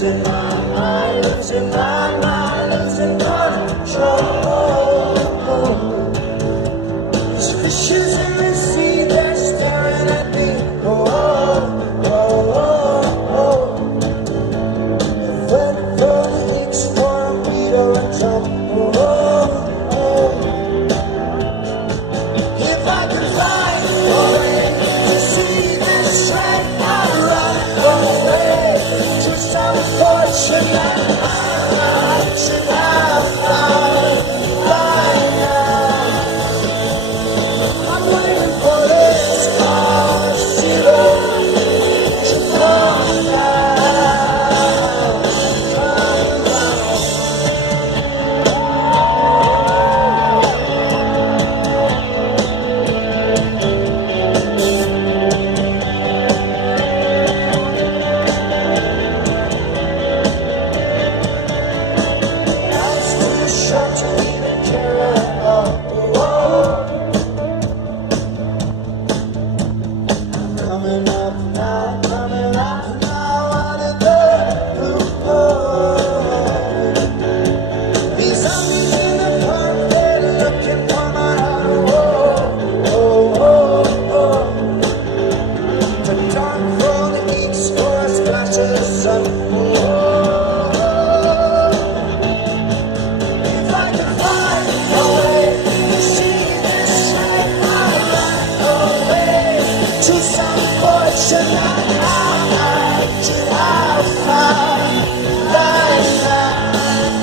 losing my mind, losing my mind, losing control. There's fishes in the sea, they're staring at me. Oh, oh, oh, oh. If we're for the explore, we don't jump. Oh, oh. If I could fly away to see this train, I'd run away to some fortune that I should have found by now. I'm waiting for this car to come down, come down. Life's too short to even care at all. Coming up now out of the blue. These zombies in the park, they're looking for my heart. Oh, oh, oh, oh. The dark for the east for a splash of the sun. Oh, if I could fly away to see this train, I'd run away to some fortune that I should have found by now.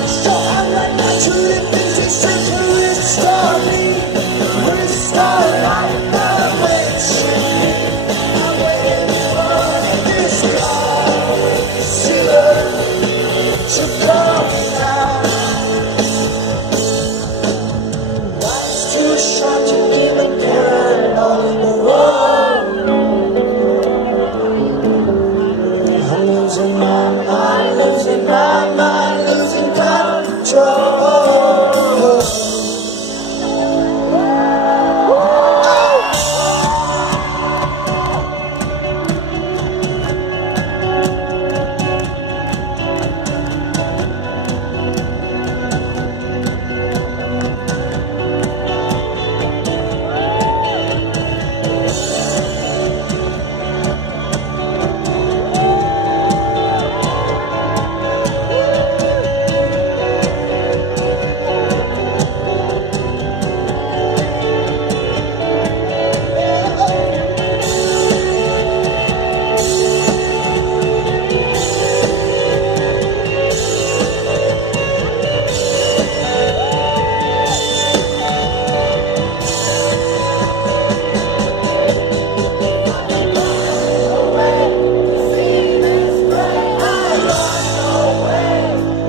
So I'm right now to the busy center, restore me, restore life the way it should be. I'm waiting for this car to come down. Life's too short to even care at all. I'm losing my mind, losing my mind, losing control.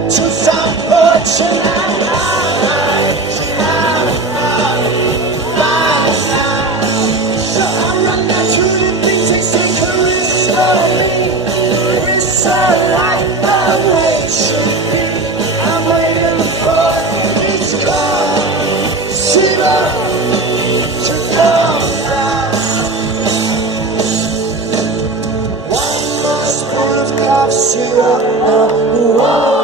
To some fortune that I should have found by now. So I'm running out to the things they say could restore me, restore life the way it should be. I'm waiting for this car to come down. One more spoon of cough syrup now.